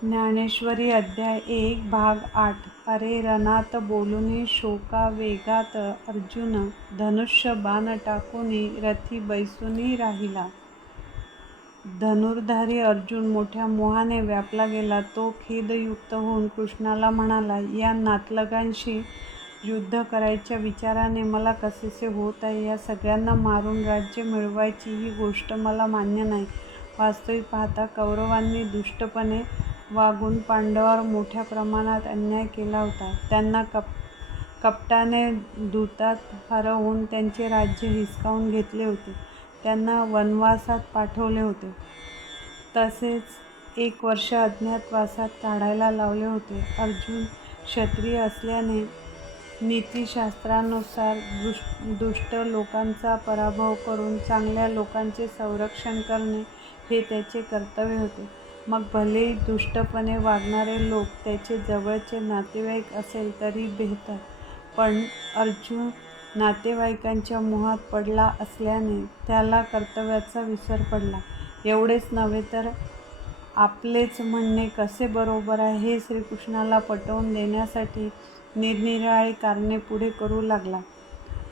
ज्ञानेश्वरी अध्याय 1 भाग 8 अरे रणात बोलुनी शोका वेगात अर्जुन धनुष्य बाण टाकुनी रथी बैसुनी राहिला। धनुर्धारी अर्जुन मोठ्या मोहाने व्यापला गेला। तो खेदयुक्त होऊन कृष्णाला म्हणाला, या नातलगांशी युद्ध करायच्या विचाराने मला कसेसे होत आहे। या सगळ्यांना मारून राज्य मिळवायची ही गोष्ट मला मान्य नाही। वास्तविक पाहता कौरवांनी दुष्टपणे वागून पांडवांवर मोठ्या प्रमाणात अन्याय केला होता। त्यांना कपटाने दूतात हरवून त्यांचे राज्य हिसकावून घेतले होते। त्यांना वनवासात पाठवले होते। तसेच 1 वर्ष अज्ञातवासात काढायला लावले होते। अर्जुन क्षत्रिय असल्याने नीतिशास्त्रानुसार दुष्ट लोकांचा पराभव करून चांगल्या लोकांचे संरक्षण करणे हे त्याचे कर्तव्य होते। मग भलेही दुष्टपणे वागणारे लोक त्याचे जवळचे नातेवाईक असेल तरी बेहतर, पण अर्जुन नातेवाईकांच्या मोहात पडला असल्याने त्याला कर्तव्याचा विसर पडला। एवढेच नव्हे तर आपलेच म्हणणे कसे बरोबर आहे हे श्रीकृष्णाला पटवून देण्यासाठी निरनिराळी कारणे पुढे करू लागला।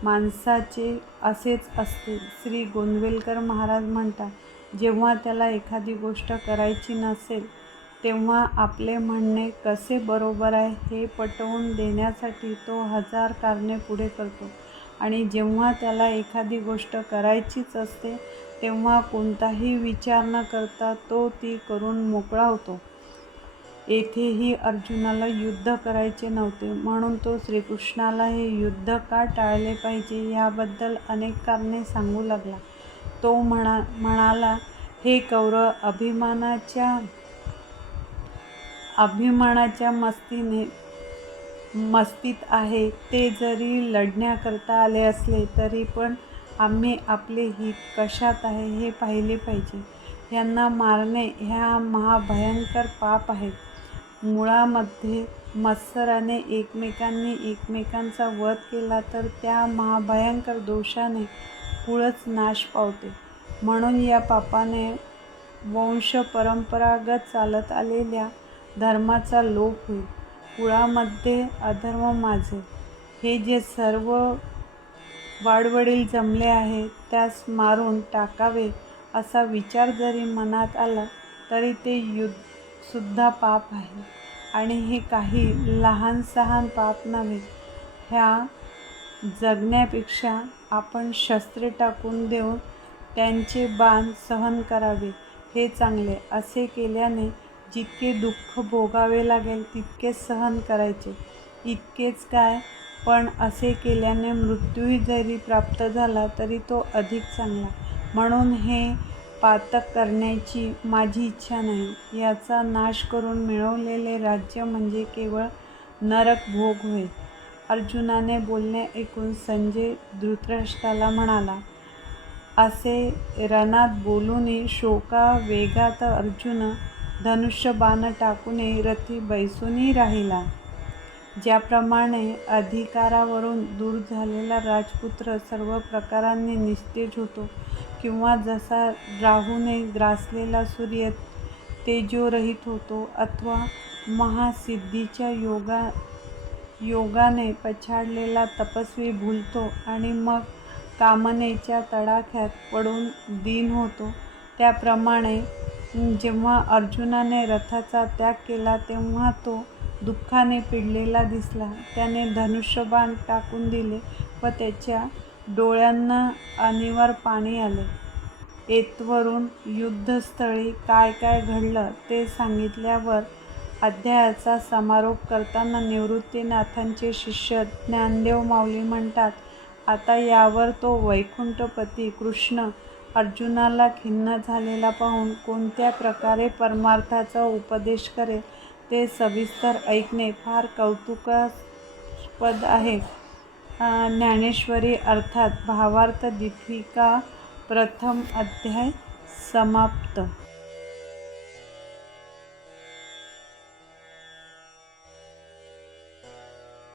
माणसाचे असेच असते। श्री गोंदवलेकर महाराज म्हणतात, जेव्हा त्याला एखादी गोष्ट करायची नसेल तेव्हा आपले म्हणणे कसे बरोबर आहे हे पटवून देण्यासाठी तो 1000 कारणे पुढे करतो, आणि जेव्हा त्याला एखादी गोष्ट करायचीच असते तेव्हा कोणताही विचार न करता तो ती करून मोकळा होतो। येथेही अर्जुनाला युद्ध करायचे नव्हते, म्हणून तो श्रीकृष्णाला हे युद्ध का टाळले पाहिजे याबद्दल अनेक कारणे सांगू लागला। तो म्हणाला, हे कौरव अभिमानाच्या मस्तीत आहे। ते जरी लढण्याकरता आले असले तरी पण आम्ही आपले हित कशात आहे हे पाहिले पाहिजे। ह्यांना मारणे हा महाभयंकर पाप आहे। मुळामध्ये मत्सराने एकमेकांनी एकमेकांचा वध केला तर त्या महाभयंकर दोषाने कुळच नाश पावते। म्हणून या पापाने वंशपरंपरागत चालत आलेल्या धर्माचा लोप होईल। कुळामध्ये अधर्म माजेल। हे जे सर्व वाडवडील जमले आहे त्यास मारून टाकावे असा विचार जरी मनात आला तरी ते सुद्धा पाप आहे, आणि हे काही लहानसहान पाप नव्हे। ह्या जगण्यापेक्षा आपण शस्त्रे टाकून देऊन त्यांचे बाण सहन करावे हे चांगले। असे केल्याने जितके दुःख भोगावे लागेल तितकेच सहन करायचे। इतकेच काय, पण असे केल्याने मृत्यूही जरी प्राप्त झाला तरी तो अधिक चांगला। म्हणून हे पातक करण्याची माझी इच्छा नाही। याचा नाश करून मिळवलेले राज्य म्हणजे केवळ नरक भोग होय। अर्जुनाने बोलणे ऐकून संजय धृतराष्ट्राला म्हणाला, असे रणात बोलुनी शोका वेगात अर्जुन धनुष्य बाण टाकुनी रथी बैसुनी राहिला। ज्याप्रमाणे अधिकारावरून दूर झालेला राजपुत्र सर्व प्रकारांनी निस्तेज होतो, किंवा जसा राहूने ग्रासलेला सूर्य तेजोरहित होतो, अथवा महासिद्धीच्या योगाने पछाडलेला तपस्वी भुलतो आणि मग कामनेच्या तडाख्यात पडून दीन होतो, त्याप्रमाणे जेव्हा अर्जुनाने रथाचा त्याग केला तेव्हा तो दुःखाने पिडलेला दिसला। त्याने धनुष्यबाण टाकून दिले व त्याच्या डोळ्यांना अनिवार्य पाणी आले। येथवरून युद्धस्थळी काय काय घडलं ते सांगितल्यावर अध्यायाचा समारोप करताना निवृत्तीनाथांचे शिष्य ज्ञानदेव माऊली म्हणतात, आता यावर तो वैकुंठपती कृष्ण अर्जुनाला खिन्न झालेला पाहून कोणत्या प्रकारे परमार्थाचा उपदेश करेल ते सविस्तर ऐकणे फार कौतुकास्पद आहे। ज्ञानेश्वरी अर्थात भावार्थ दीपिका प्रथम अध्याय समाप्त।